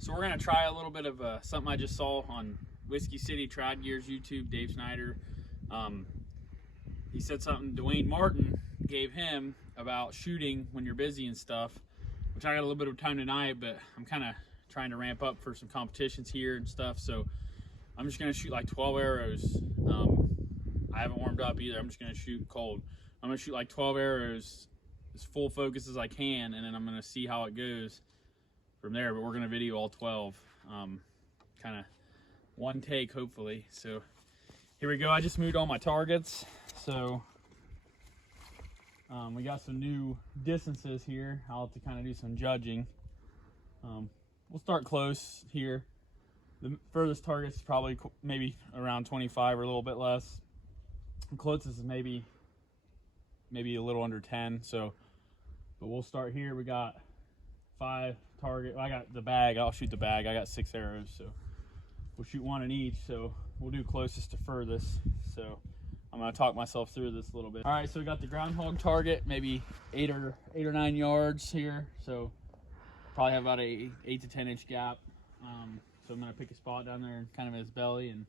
So we're gonna try a little bit of something I just saw on Whiskey City Trad Gears YouTube, Dave Snyder. He said something Dwayne Martin gave him about shooting when you're busy and stuff, which I got a little bit of time tonight, but I'm kind of trying to ramp up for some competitions here and stuff. So I'm just gonna shoot like 12 arrows. I haven't warmed up either. I'm just gonna shoot cold. I'm gonna shoot like 12 arrows as full focus as I can, and then I'm gonna see how it goes from there. But we're gonna video all 12, kind of one take hopefully. So here we go. I just moved all my targets, so we got some new distances here. I'll have to kind of do some judging. We'll start close here. The furthest target is probably maybe around 25 or a little bit less. The closest is maybe a little under 10. So, but we'll start here. We got 5 target. I got the bag. I'll shoot the bag. I got 6 arrows, so we'll shoot 1 in each. So we'll do closest to furthest. So I'm gonna talk myself through this a little bit. All right, so we got the groundhog target, maybe 8 or 9 yards here. So probably have about a 8 to 10 inch gap. So I'm gonna pick a spot down there, kind of in his belly, and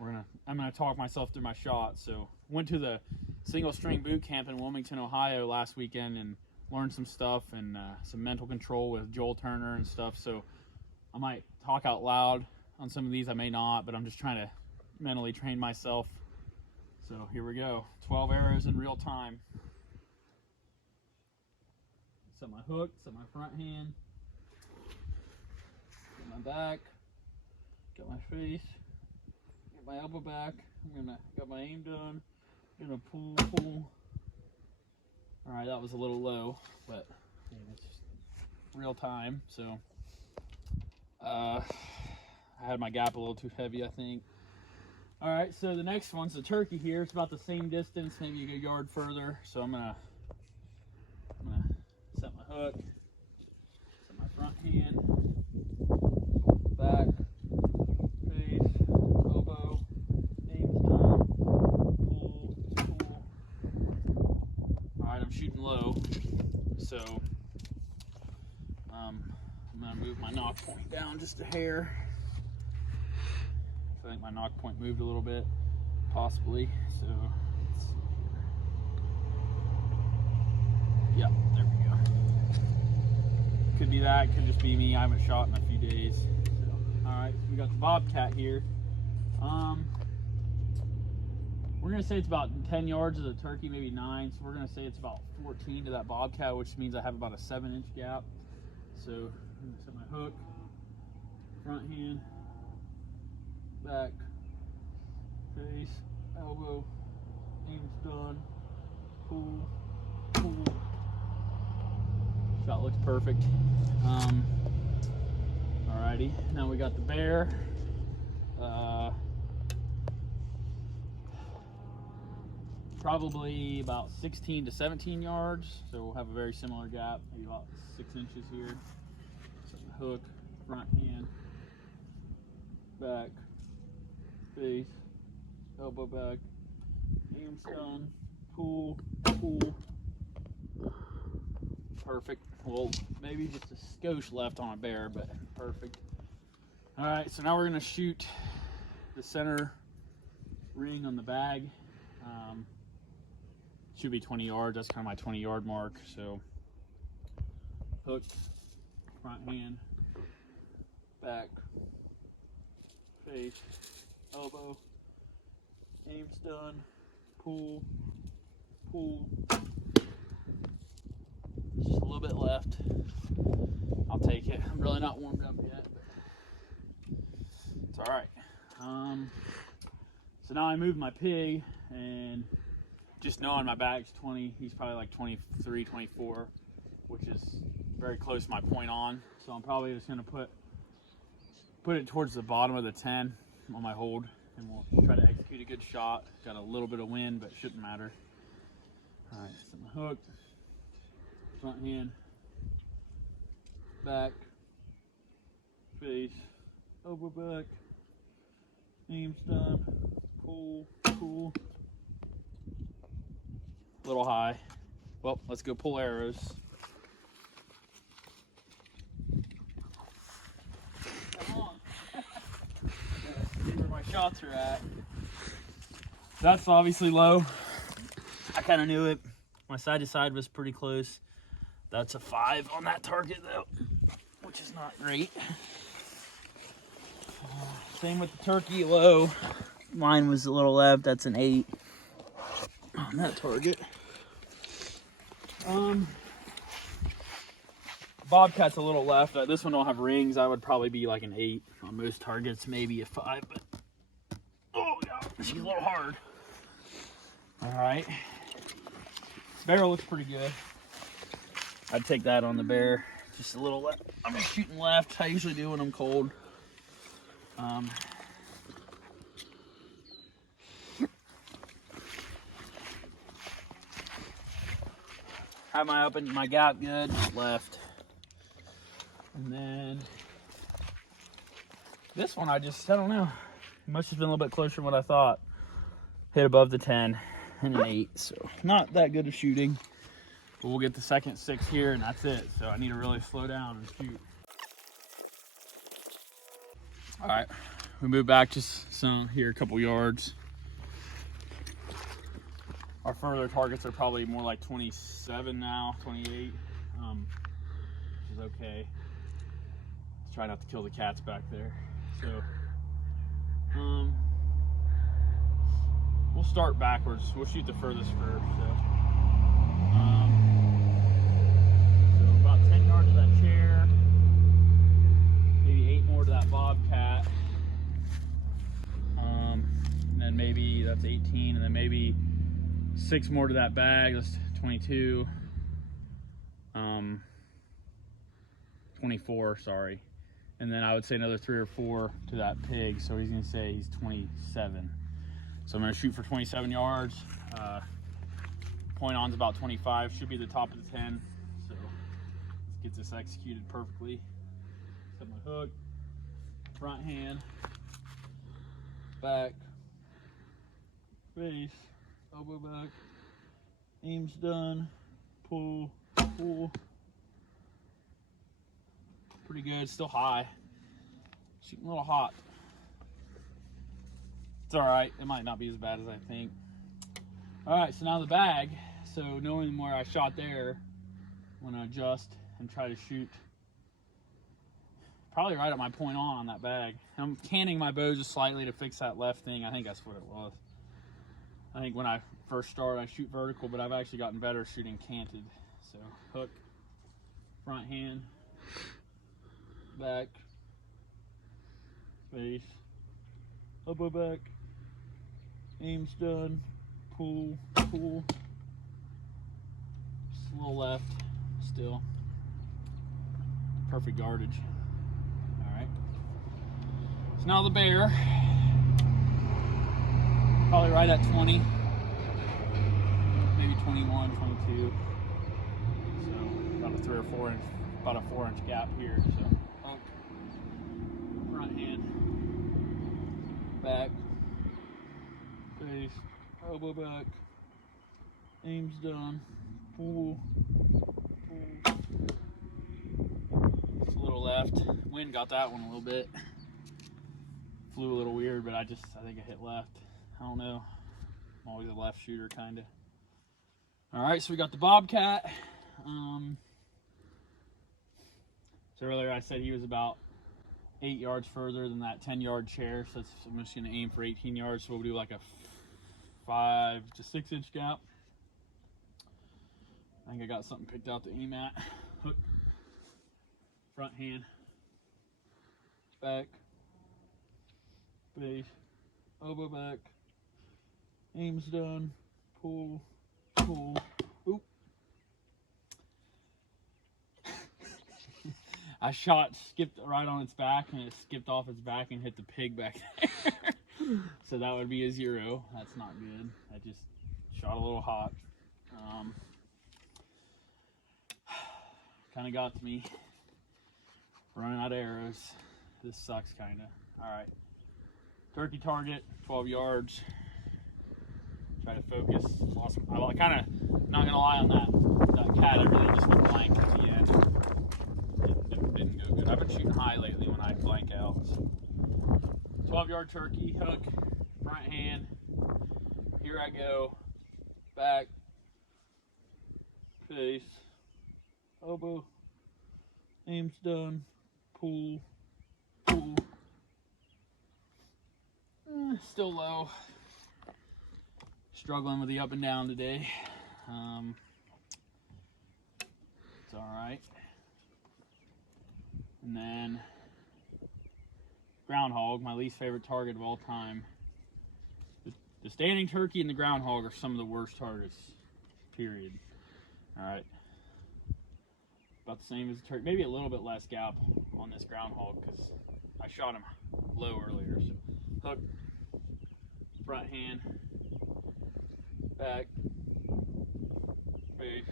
I'm gonna talk myself through my shot. So went to the single string boot camp in Wilmington, Ohio last weekend and learned some stuff and some mental control with Joel Turner and stuff. So I might talk out loud on some of these, I may not, but I'm just trying to mentally train myself. So here we go, 12 arrows in real time. Set my hook, set my front hand, get my back, got my face, get my elbow back. Got my aim done. I'm gonna pull. All right, that was a little low, but it's just real time. So I had my gap a little too heavy, I think. All right, so the next one's the turkey here. It's about the same distance, maybe a yard further. So I'm gonna set my hook, set my front hand, back, face, elbow, aim's done, pull. All right, I'm shooting low, so I'm gonna move my knock point down just a hair. I think my knock point moved a little bit, possibly. So let's see here. Yeah, there we go. Could be that, could just be me. I haven't shot in a few days. So, all right, so we got the bobcat here. We're gonna say it's about 10 yards of the turkey, maybe 9. So we're gonna say it's about 14 to that bobcat, which means I have about a 7-inch gap. So I'm gonna set my hook, front hand, back, face, elbow, aim's done, pull. Shot looks perfect. Alrighty, now we got the bear. Probably about 16 to 17 yards, so we'll have a very similar gap, maybe about 6 inches here. Set my hook, front hand, back, face, elbow back, aim's done, pull. Perfect. Well, maybe just a skosh left on a bear, but perfect. All right, so now we're gonna shoot the center ring on the bag. Should be 20 yards. That's kind of my 20-yard mark. So hook, front hand, back, face, elbow, aim's done, pull. Just a little bit left. I'll take it. I'm really not warmed up yet, but it's all right. So now I moved my pig, and just knowing my bag's 20, he's probably like 23, 24, which is very close to my point on. So I'm probably just gonna put it towards the bottom of the 10 on my hold, and we'll try to execute a good shot. Got a little bit of wind, but it shouldn't matter. All right, set my hook, front hand, back, face, elbow back, aim's done, pull. A little high. Well, let's go pull arrows. shots are at. That's obviously low. I kind of knew it. My side to side was pretty close. That's a 5 on that target though, which is not great. Same with the turkey, low. Mine was a little left. That's an 8 on that target. Bobcat's a little left. This one don't have rings. I would probably be like an 8 on most targets, maybe a 5. But oh yeah, she's a little hard. All right, barrel looks pretty good. I'd take that on the bear. Just a little left. I'm just shooting left. I usually do when I'm cold. Have my up in my gap good, left. And then this one, I don't know. It must have been a little bit closer than what I thought. Hit above the 10 and an 8, so not that good of shooting. But we'll get the second 6 here and that's it. So I need to really slow down and shoot. All right, we move back just some here, a couple yards. Our further targets are probably more like 27 now, 28, which is okay. Let's try not to kill the cats back there. So, we'll start backwards. We'll shoot the furthest first. So about 10 yards to that chair, maybe 8 more to that bobcat, and then maybe that's 18, and then maybe 6 more to that bag. That's 22. 24, sorry. And then I would say another 3 or 4 to that pig. So he's gonna say he's 27. So I'm gonna shoot for 27 yards. Point on's about 25. Should be the top of the 10. So let's get this executed perfectly. Set my hook, front hand, back, face, elbow back, aim's done, pull, pull. Pretty good, still high. Shooting a little hot. It's all right, it might not be as bad as I think. All right, so now the bag. So knowing where I shot there, I'm gonna adjust and try to shoot probably right at my point on that bag. I'm canting my bow just slightly to fix that left thing. I think that's what it was. I think when I first started, I shoot vertical, but I've actually gotten better shooting canted. So hook, front hand, back, face, elbow back, aim's done, pull, pull. Just a little left, still. Perfect yardage. All right. So now the bear, probably right at 20, maybe 21, 22. So about a 3 or 4 inch, about a 4 inch gap here. So up, front hand, back, face, elbow back, aim's done, pull, pull. Just a little left. Wind got that one a little bit. Flew a little weird, but I think I hit left. I don't know. I'm always a left shooter, kind of. All right, so we got the bobcat. So earlier I said he was about 8 yards further than that 10-yard chair. So I'm just going to aim for 18 yards. So we'll do like a 5 to 6 inch gap. I think I got something picked out to aim at. Hook, front hand, back, face, elbow back, aim's done, pull, pull, oop. I skipped right on its back, and it skipped off its back and hit the pig back there. So that would be a 0. That's not good. I just shot a little hot. Kind of got to me. Running out of arrows. This sucks, kind of. All right. Turkey target, 12 yards. Try to focus. I kind of, not gonna lie on that cat, everything just went blank at the end. It didn't go good. I've been shooting high lately when I blank out. So 12-yard turkey, hook, front hand. Here I go. Back, face, elbow, aim's done, pull, pull. Still low. Struggling with the up and down today. It's all right. And then groundhog, my least favorite target of all time. The standing turkey and the groundhog are some of the worst targets, period. All right. About the same as the turkey, maybe a little bit less gap on this groundhog because I shot him low earlier. So hook, front hand, back, face,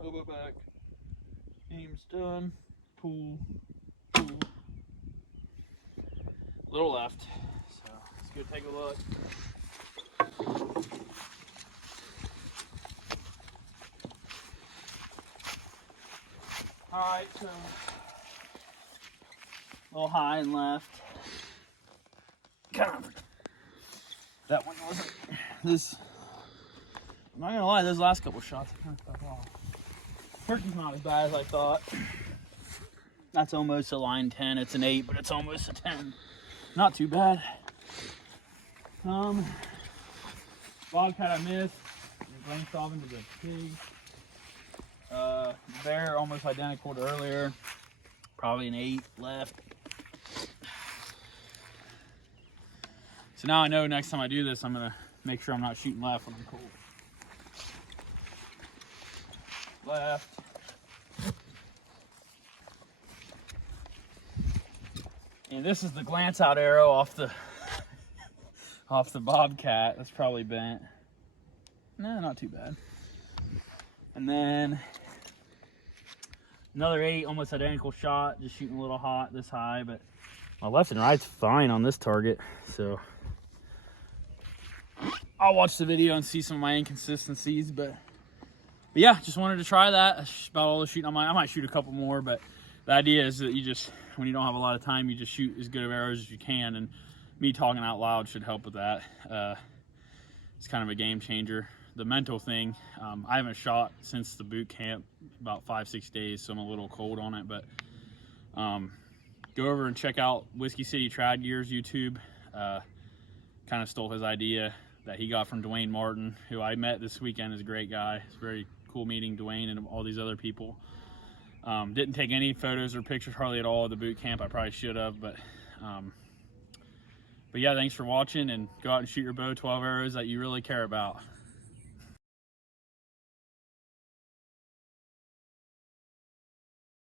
elbow back, aim's done, pull, pull. Little left, so let's go take a look. All right, so a little high and left. That one wasn't this. I'm not gonna lie, those last couple shots I kind of fell off. Turkey's not as bad as I thought. That's almost a line 10. It's an 8, but it's almost a 10. Not too bad. Bobcat I missed. Glanced off into the pig. Bear almost identical to earlier. Probably an 8 left. So now I know next time I do this, I'm gonna make sure I'm not shooting left when I'm cold. Left. And this is the glance out arrow off the Bobcat. That's probably bent. No, not too bad. And then another 8, almost identical shot, just shooting a little hot this high, but my left and right's fine on this target, so I'll watch the video and see some of my inconsistencies, but yeah, just wanted to try that. That's about all the shooting I might shoot a couple more, but the idea is that you just, when you don't have a lot of time, you just shoot as good of arrows as you can, and me talking out loud should help with that. It's kind of a game changer. The mental thing, I haven't shot since the boot camp, about 5-6 days, so I'm a little cold on it, but go over and check out Whiskey City Trad Gear's YouTube. Kind of stole his idea that he got from Dwayne Martin, who I met this weekend. Is a great guy. It's very cool meeting Dwayne and all these other people. Didn't take any photos or pictures hardly at all of the boot camp. I probably should have, but yeah, thanks for watching, and go out and shoot your bow 12 arrows that you really care about.